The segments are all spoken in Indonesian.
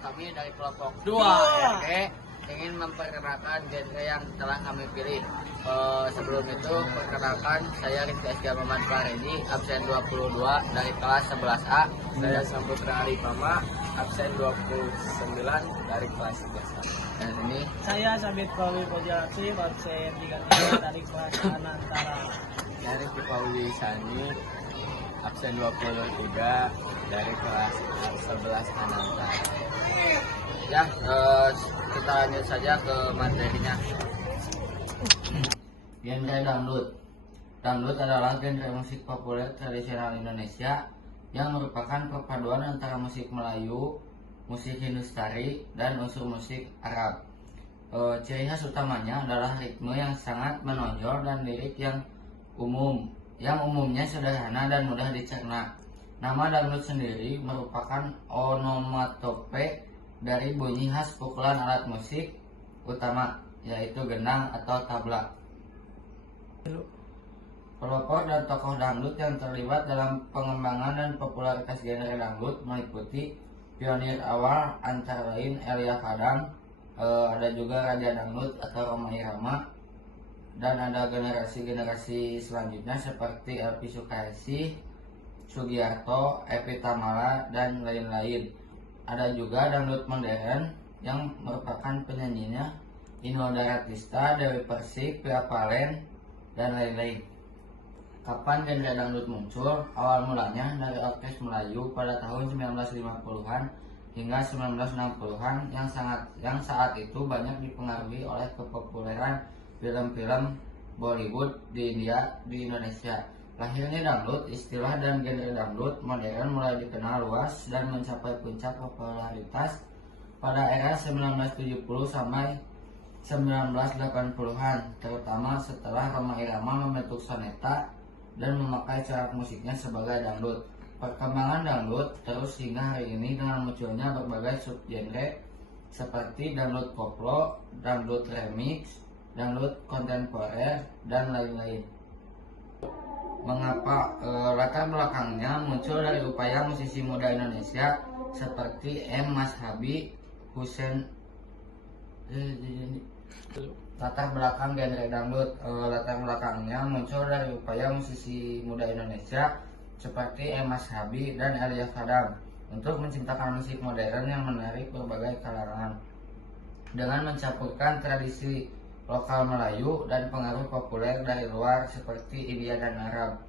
kami dari kelompok 2 RG ingin memperkenalkan genre yang telah kami pilih. Sebelum itu, perkenalkan saya Rizky Askia Muhammad Faredi, absen 22 dari kelas 11A. Saya Saputra Arifama, absen 29 dari kelas 11A. Dan ini Saya Sabit Pawi Pojalapsi, absen 33 dari kelas Anantara. Saya Rizky Pauli Sani, absen 23 dari kelas 11 Ananta. ya, kita lanjut saja ke materinya. Genre dangdut. Dangdut adalah genre musik populer tradisional Indonesia yang merupakan perpaduan antara musik Melayu, musik Hindustani, dan unsur musik Arab. Ciri khas utamanya adalah ritme yang sangat menonjol dan lirik yang umumnya sederhana dan mudah dicerna. Nama dangdut sendiri merupakan onomatope dari bunyi khas pukulan alat musik utama, yaitu gendang atau tabla. Pelopor dan tokoh dangdut yang terlibat dalam pengembangan dan popularitas genre dangdut meliputi pionir awal antara lain Elia Kadang, ada juga Raja Dangdut atau Rhoma Irama, dan ada generasi-generasi selanjutnya seperti Elvi Sukaesih, Sugiarto, Evi Tamala, dan lain-lain. Ada juga dangdut modern yang merupakan penyanyinya Inul Daratista, Dewi Persik, Via Valen, dan lain-lain. Kapan genre dangdut muncul? Awal mulanya dari orkes Melayu pada tahun 1950-an hingga 1960-an yang saat itu banyak dipengaruhi oleh kepopuleran film-film Bollywood di Indonesia. Lahirnya dangdut, istilah dan genre dangdut modern mulai dikenal luas dan mencapai puncak popularitas pada era 1970 sampai 1980-an, terutama setelah Rhoma Irama membentuk soneta dan memakai corak musiknya sebagai dangdut. Perkembangan dangdut terus hingga hari ini dengan munculnya berbagai subgenre seperti dangdut koplo, dangdut remix, dangdut kontemporer, dan lain-lain. Mengapa? Latar belakangnya muncul dari upaya musisi muda Indonesia seperti M. Mashabi, Hussein. Latar belakang genre dangdut, latar belakangnya muncul dari upaya musisi muda Indonesia seperti M. Mashabi dan Elia Kadang untuk menciptakan musik modern yang menarik berbagai kalangan dengan mencampurkan tradisi lokal Melayu dan pengaruh populer dari luar seperti India dan Arab.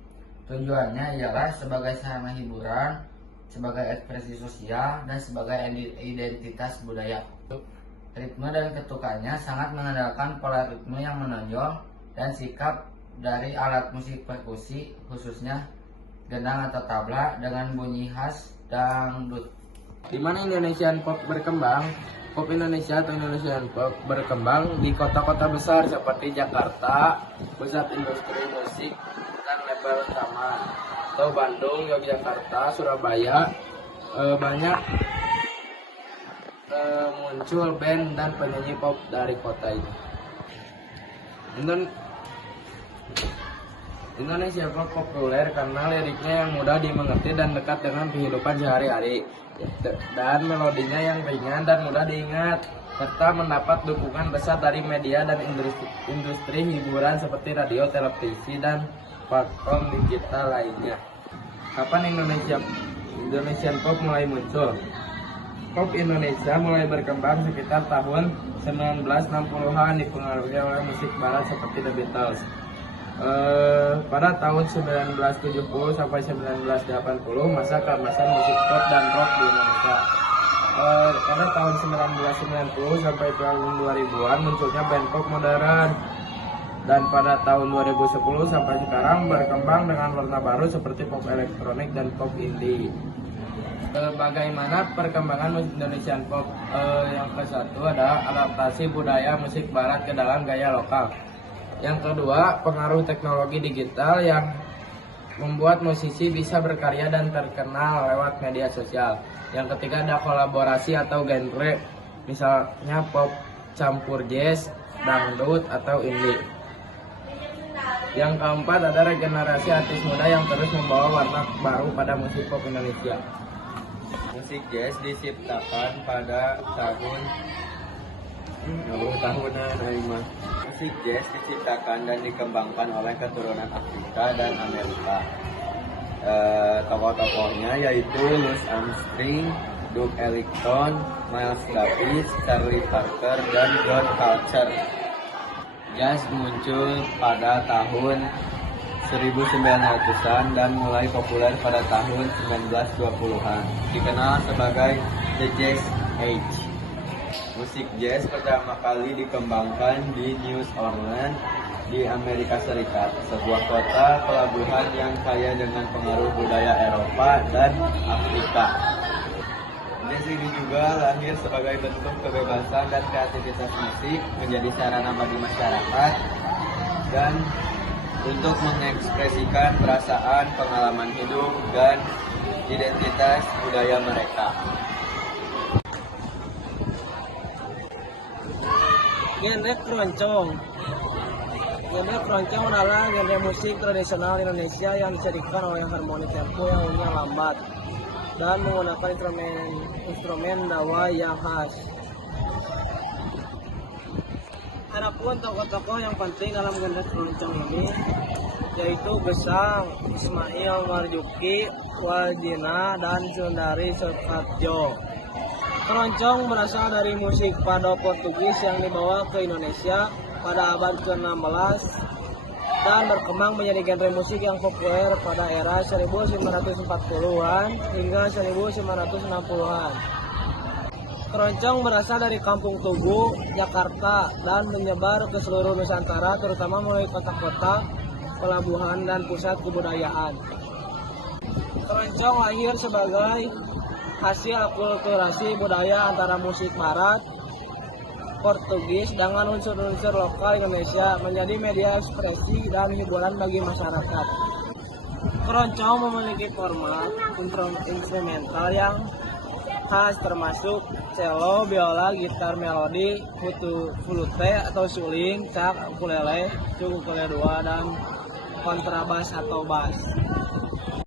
Tujuannya ialah sebagai sarana hiburan, sebagai ekspresi sosial, dan sebagai identitas budaya. Ritme dan ketukannya sangat mengandalkan pola ritme yang menonjol dan sikap dari alat musik perkusi, khususnya gendang atau tabla dengan bunyi khas dangdut. Di mana Indonesian Pop berkembang? Pop Indonesia atau Indonesian Pop berkembang di kota-kota besar seperti Jakarta, pusat industri musik dan label utama, atau Bandung, Yogyakarta, Surabaya. Banyak muncul band dan penyanyi pop dari kota ini. Indonesia Pop populer karena liriknya yang mudah dimengerti dan dekat dengan kehidupan sehari-hari, dan melodinya yang ringan dan mudah diingat, serta mendapat dukungan besar dari media dan industri hiburan seperti radio, televisi, dan platform digital lainnya. Kapan Indonesian Pop mulai muncul? Pop Indonesia mulai berkembang sekitar tahun 1960-an dipengaruhi oleh musik barat seperti The Beatles. Pada tahun 1970 sampai 1980 masa keemasan musik pop dan rock di Indonesia. Pada tahun 1990 sampai tahun 2000-an munculnya band pop modern, dan pada tahun 2010 sampai sekarang berkembang dengan warna baru seperti pop elektronik dan pop indie. Bagaimana perkembangan musik Indonesian Pop? Yang ke satu adalah adaptasi budaya musik barat ke dalam gaya lokal. Yang kedua, pengaruh teknologi digital yang membuat musisi bisa berkarya dan terkenal lewat media sosial. Yang ketiga, ada kolaborasi atau genre, misalnya pop campur jazz, dangdut, atau indie. Yang keempat, ada regenerasi artis muda yang terus membawa warna baru pada musik pop Indonesia. Musik jazz diciptakan pada tahun tahunan mah. Musik jazz diciptakan dan dikembangkan oleh keturunan Afrika dan Amerika. Tokoh-tokohnya yaitu Louis Armstrong, Duke Ellington, Miles Davis, Charlie Parker, dan John Coltrane. Jazz muncul pada tahun 1900-an dan mulai populer pada tahun 1920-an. Dikenal sebagai The Jazz Age. Musik jazz pertama kali dikembangkan di New Orleans di Amerika Serikat, sebuah kota pelabuhan yang kaya dengan pengaruh budaya Eropa dan Afrika. Jazz ini juga lahir sebagai bentuk kebebasan dan kreativitas musik, menjadi sarana bagi masyarakat dan untuk mengekspresikan perasaan, pengalaman hidup, dan identitas budaya mereka. Genre keroncong. Genre keroncong adalah genre musik tradisional Indonesia yang disajikan oleh harmoni tempo yang umumnya lambat dan menggunakan instrumen dawa yang khas. Adapun tokoh-tokoh yang penting dalam genre keroncong ini yaitu Gesang, Ismail Marzuki, Waldina, dan Sundari Soekardjo. Keroncong berasal dari musik pado Portugis yang dibawa ke Indonesia pada abad ke-16 dan berkembang menjadi genre musik yang populer pada era 1940-an hingga 1960-an. Keroncong berasal dari Kampung Tugu, Jakarta, dan menyebar ke seluruh Nusantara, terutama melalui kota-kota, pelabuhan, dan pusat kebudayaan. Keroncong lahir sebagai hasil akulturasi budaya antara musik Barat, Portugis, dengan unsur-unsur lokal Indonesia menjadi media ekspresi dan hiburan bagi masyarakat. Keroncong memiliki format instrumental yang khas termasuk cello, biola, gitar melodi, flute atau suling, cak, ukulele, ukulele 2, dan kontrabas atau bass.